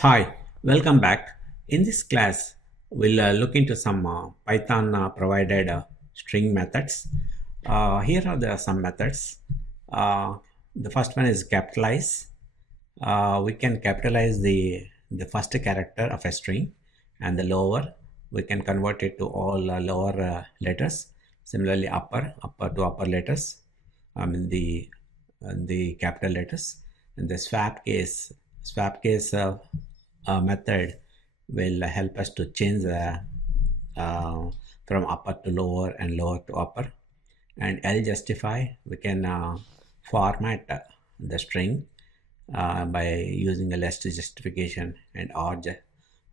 Hi, welcome back. In this class, we'll look into some Python provided string methods. Here are some methods. Uh, the first one is capitalize. We can capitalize the first character of a string, and the lower we can convert it to all lower letters. Similarly, upper to upper letters. I mean the capital letters. And the swap case method will help us to change uh, from upper to lower and lower to upper. And L justify, we can format the string by using a left justification and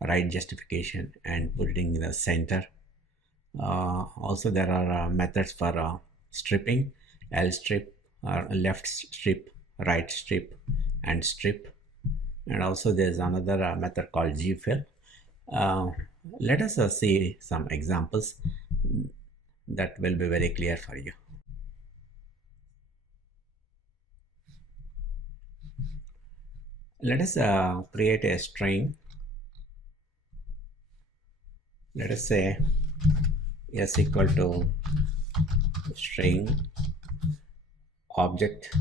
right justification and put it in the center. Also, there are methods for stripping: L strip, left strip, right strip, and strip. And also, there's another method called gfill. Uh, Let us see some examples that will be very clear for you. Let us create a string. Let us say s equal to string object.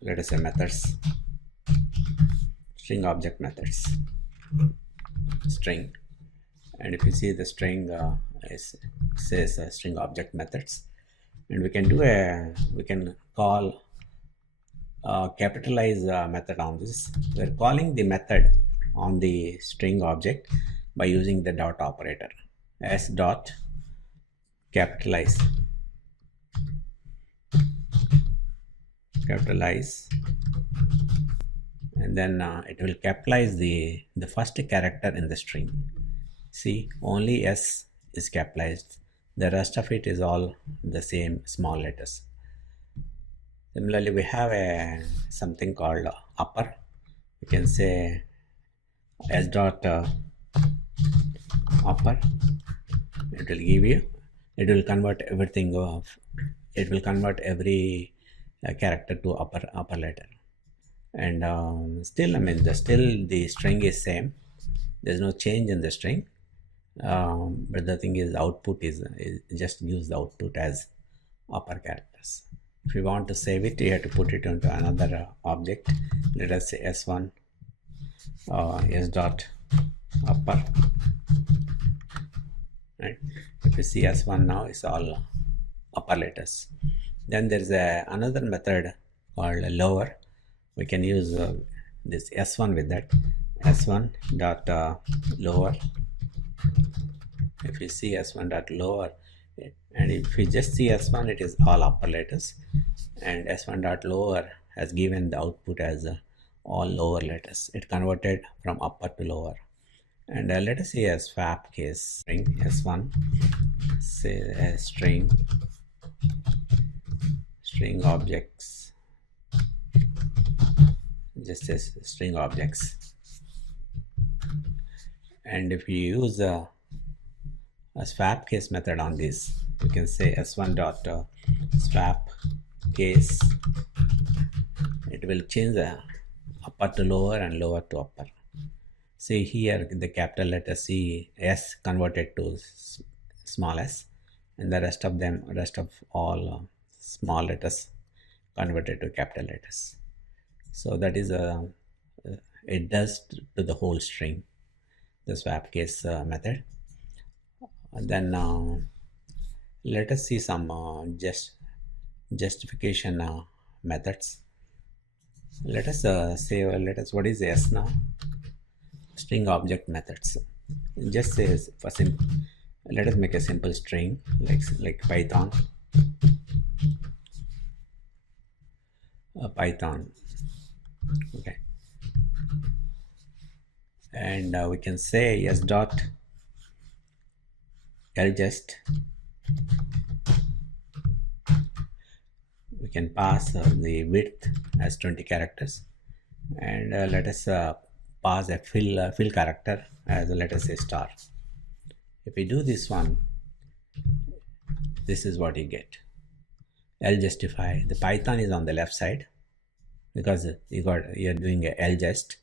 Let us say methods, string object methods, string. And if you see the string says string object methods, and we can call capitalize method on this. We're calling the method on the string object by using the dot operator. S dot capitalize and then it will capitalize the first character in the string. See, only S is capitalized, the rest of it is all the same small letters. Similarly, we have something called upper. We can say S dot upper. It will give you, it will convert everything of, it will convert every character to upper letter. And still, I mean, still the string is same. There's no change in the string. But the thing is, output is just use the output as upper characters. If you want to save it, you have to put it into another object. Let us say s1 s dot upper. Right? If you see s1 now, it's all upper letters. Then there's another method called lower. We can use this s1 with that. S1 dot lower. If you see s1 dot lower, and if you just see s1, it is all upper letters, and s1 dot lower has given the output as all lower letters. It converted from upper to lower. And let us see a swap case string s1, say a string objects, just as string objects. And if you use a swap case method on this, you can say s1 dot swap case. It will change the upper to lower and lower to upper. See here, the capital letter C, S converted to small s, and the rest of all small letters converted to capital letters. So that is it does to the whole string, the swap case method. And then let us see some justification methods. Let us say, what is S now? String object methods. Just say for simple, let us make a simple string like Python. Python. Okay. And we can say s dot ljust. We can pass the width as 20 characters, and let us pass a fill character as let us say star. If we do this one, this is what you get. L justify, the Python is on the left side, because you're doing a ljust,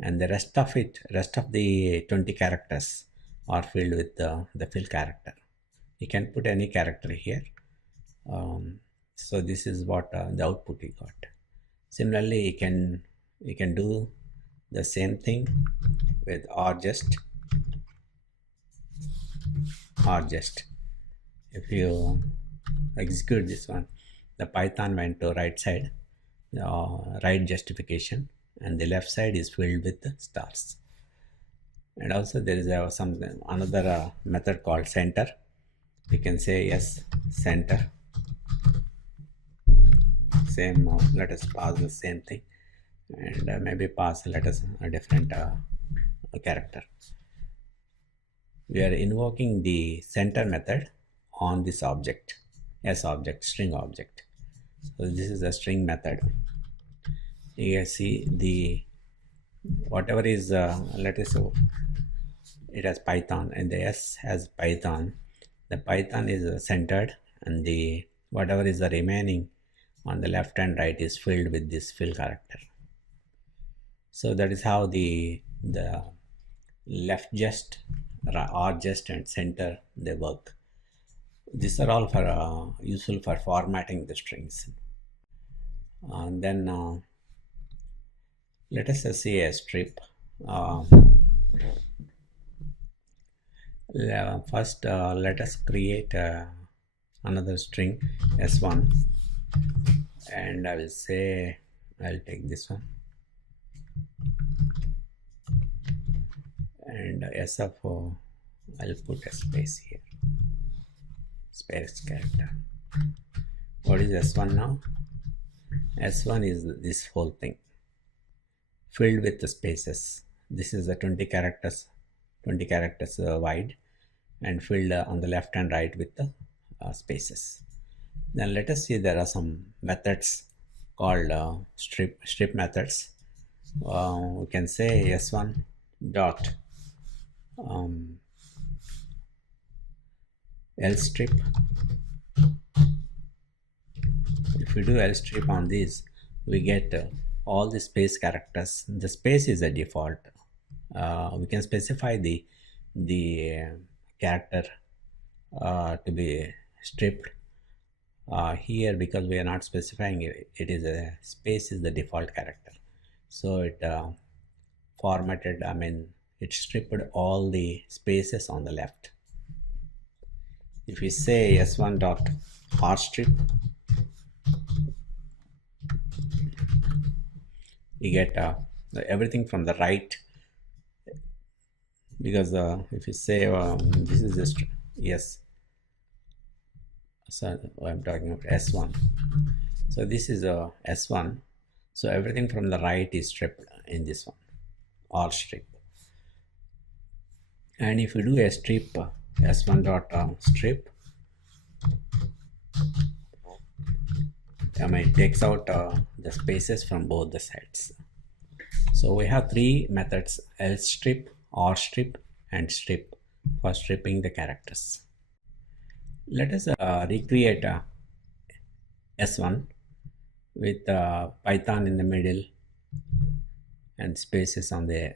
and the rest of the 20 characters are filled with the fill character. You can put any character here. So this is what the output you got. Similarly, you can do the same thing with rjust. If you execute this one, the Python went to right side, right justification, and the left side is filled with the stars. And also there is another method called center. You can say yes center, same. Let us pass the same thing, and maybe pass let us a different character. We are invoking the center method on this object, s object, string object. So this is a string method. You see the whatever is let us say it has Python, and the s has Python. The Python is centered, and the whatever is the remaining on the left and right is filled with this fill character. So that is how the left just, rjust, and center they work. These are all for useful for formatting the strings. And then let us see a strip. First let us create another string s1, and I will say I'll take this one, and sfo I'll put a space here, space character. What is s1 now? S1 is this whole thing filled with the spaces. This is the 20 characters wide, and filled on the left and right with the spaces. Then let us see there are some methods called strip methods. We can say s1 dot lstrip. If we do lstrip on this, we get all the space characters. The space is a default. We can specify the character to be stripped here, because we are not specifying it. It is a space is the default character, so it formatted, I mean it stripped all the spaces on the left. If we say s1 dot rstrip, you get everything from the right, because if you say this is just yes, so I'm talking about s1, so this is a s1, so everything from the right is stripped in this one, or strip. And if you do a strip s1 dot strip, I mean it takes out the spaces from both the sides. So we have three methods: lstrip, rstrip, and strip for stripping the characters. Let us recreate s1 with Python in the middle and spaces on the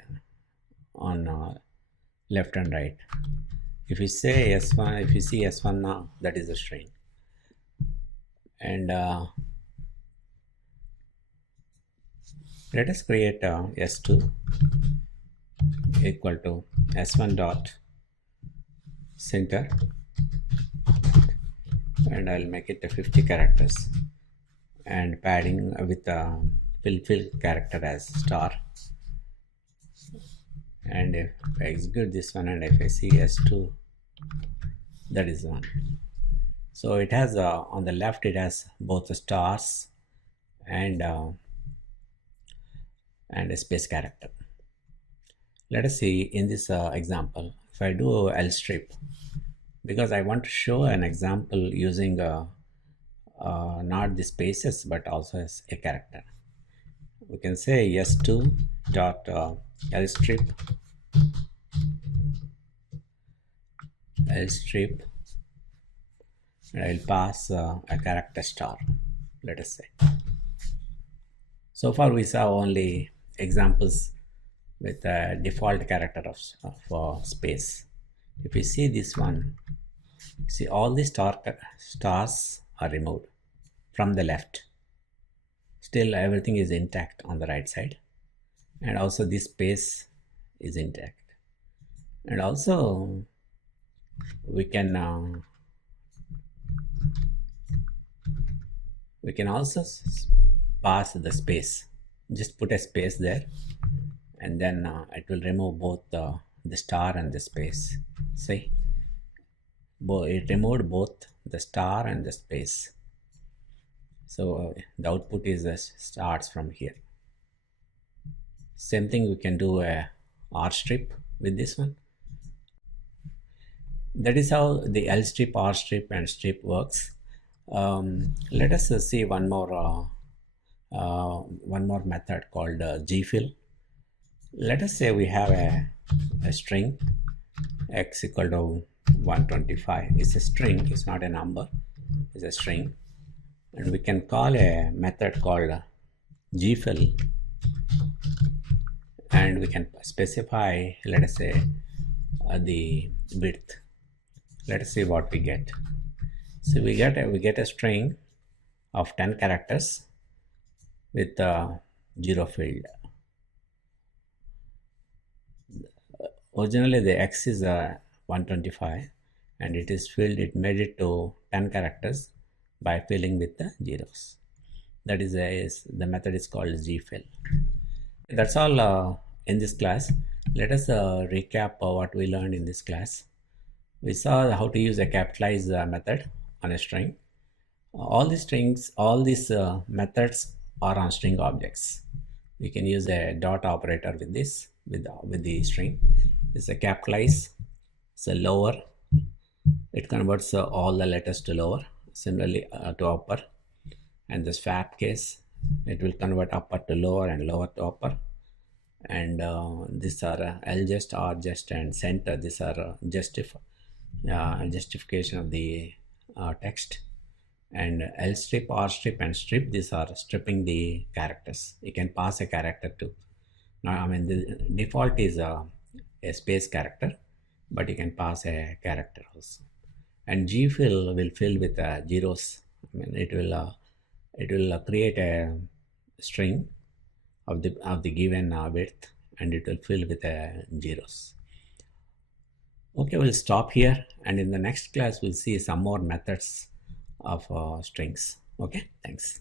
left and right. If you say s1, if you see s1 now, that is a string, and let us create s2 equal to s1 dot center, and I'll make it 50 characters, and padding with fill character as star. And if I execute this one, and if I see s2, that is 1. So it has on the left it has both the stars and a space character. Let us see in this example, if I do lstrip, because I want to show an example using not the spaces but also as a character. We can say s2 dot lstrip, and I'll pass a character star, let us say. So far we saw only examples with a default character of space. If you see this one, see all the stars are removed from the left. Still everything is intact on the right side, and also this space is intact. And also we can also pass the space. Just put a space there, and then it will remove both the star and the space. See, it removed both the star and the space. So the output is starts from here. Same thing we can do a R strip with this one. That is how the L strip, R strip, and strip works. Let us see one more method called gfill. Let us say we have a string x equal to 125. It's a string, it's not a number, it's a string. And we can call a method called gfill, and we can specify, let us say, the width. Let us see what we get. So we get a string of 10 characters with 0 filled. Originally the x is 125, and it is filled. It made it to 10 characters by filling with the zeros. That is the method is called gfill. That's all in this class. Let us recap what we learned in this class. We saw how to use a capitalize method on a string. All these methods are on string objects. We can use a dot operator with this, with the string. It's a capitalize, it's a lower. It converts all the letters to lower. Similarly to upper. And the swap case, it will convert upper to lower and lower to upper. And these are ljust, rjust, and center. These are justification of the text. And L strip, R strip, and strip, these are stripping the characters. You can pass a character too. Now, I mean, the default is a space character, but you can pass a character also. And gfill will fill with zeros. I mean, it will create a string of the given width, and it will fill with zeros. Okay, we'll stop here, and in the next class we'll see some more methods of strings. Okay, thanks.